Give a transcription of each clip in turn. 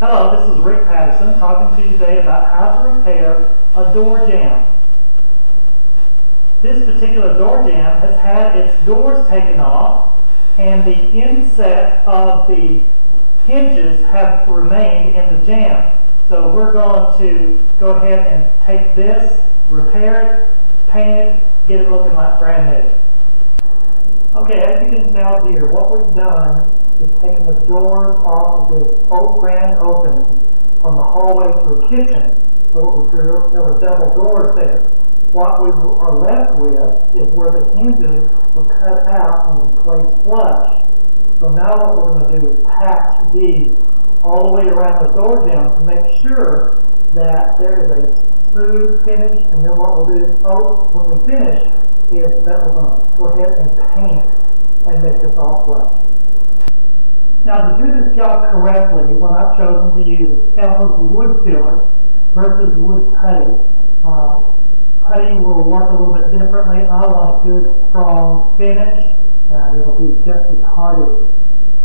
Hello, this is Rick Patterson talking to you today about how to repair a door jamb. This particular door jamb has had its doors taken off and the inset of the hinges have remained in the jamb. So we're going to go ahead and take this, repair it, paint it, get it looking like brand new. Okay, as you can tell here, what we've done is taken the doors off of this old grand opening from the hallway to the kitchen. So there were double doors there. What we are left with is where the hinges were cut out and placed flush. So now what we're going to do is patch these all the way around the door jamb to make sure that there is a smooth finish. And then what we'll do is, when we finish, is that we're going to go ahead and paint and make this all flush. Now, to do this job correctly, what I've chosen to use is Elmer's wood filler versus wood putty. Putty will work a little bit differently. I want a good, strong finish. It'll be just as hard as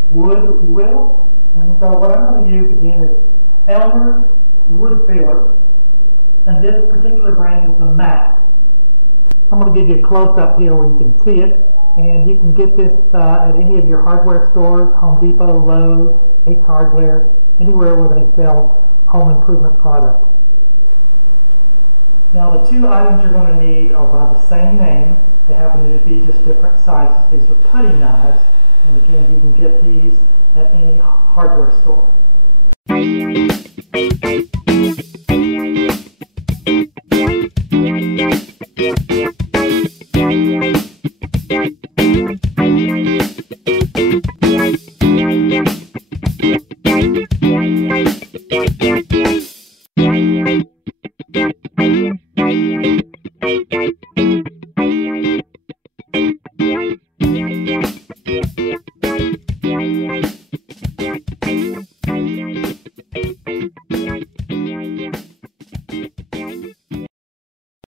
wood, if you will. And so what I'm going to use again is Elmer's wood filler, and this particular brand is the Max. I'm going to give you a close-up here where you can see it. And you can get this at any of your hardware stores, Home Depot, Lowe's, Ace Hardware, anywhere where they sell home improvement products. Now the two items you're going to need are by the same name. They happen to be just different sizes. These are putty knives, and again you can get these at any hardware store.